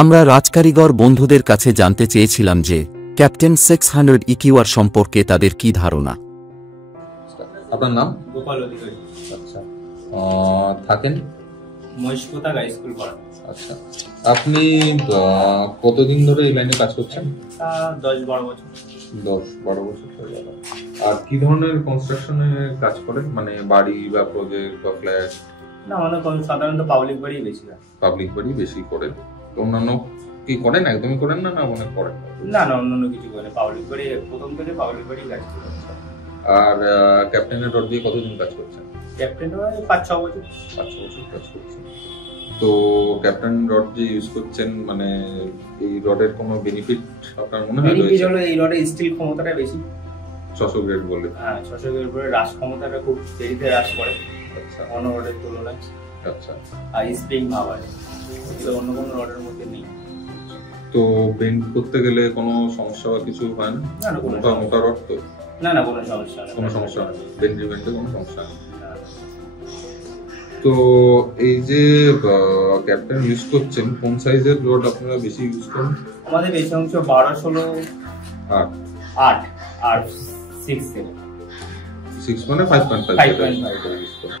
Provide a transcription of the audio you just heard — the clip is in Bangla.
আমরা রাজকারিগর বন্ধুদের কাছে জানতে চেয়েছিলাম যে ক্যাপ্টেন 600 ইকিউআর সম্পর্কে তাদের কি ধারণা। আপনার নাম? গোপাল অধিকারী। আচ্ছা, থাকেন মহিষকোতা গাই স্কুল পাড়া। আচ্ছা, আপনি কতদিন ধরে এই লাইনে কাজ করছেন? 10-12 বছর। 10-12 বছর হয়ে গেল। আর কি ধরনের কনস্ট্রাকশনে কাজ করেন, মানে বাড়ি বা প্রজেক্ট বা ফ্ল্যাট? না, মানে সাধারণত পাবলিক বাড়ি বেশি হয়। পাবলিক বাড়ি বেশি করেন। অন্যান্য কি করেন? একদমই করেন না, না মনে করেন? না না, অন্যান্য কিছু করেন। পাবলিক বাড়ি প্রথম থেকে পাবলিক বাড়ি কাজ করেন। আর ক্যাপ্টেনের রড দিয়ে কতদিন কাজ করছেন? ক্যাপ্টেন 5-6 বছর। 5-6 বছর কাজ করছেন। তো ক্যাপ্টেন রড যে ইউজ করছেন, মানে এই রডের কোনো বেনিফিট আপনার মনে হয়? বেনিফিট হলো এই রডের স্টিল ক্ষমতাটা বেশি। 600 গ্রেড বলে? হ্যাঁ, 600 গ্রেড পরে রাশ ক্ষমতাটা খুব দেরিতে হ্রাস করে। আচ্ছা, অন্য রডের তুলনায়। আচ্ছা। আর স্প্রিং ভাব আছে, এগুলো অন্য কোনো রডের মধ্যে নেই। তো বেন্ড করতে গেলে কোনো সমস্যা বা কিছু হয় না? না না, কোনো মোটা রড তো? না না, কোনো সমস্যা নেই। কোনো সমস্যা হয় না, বেন্ডে কোনো সমস্যা নেই। তো এই যে ক্যাপ্টেন ইউজ করছেন, কোন সাইজের রড আপনারা বেশি ইউজ করেন? আমাদের বেশি অংশ 12-16, 8 আর 6 মানে 5.5 5.5 ইউজ করেন।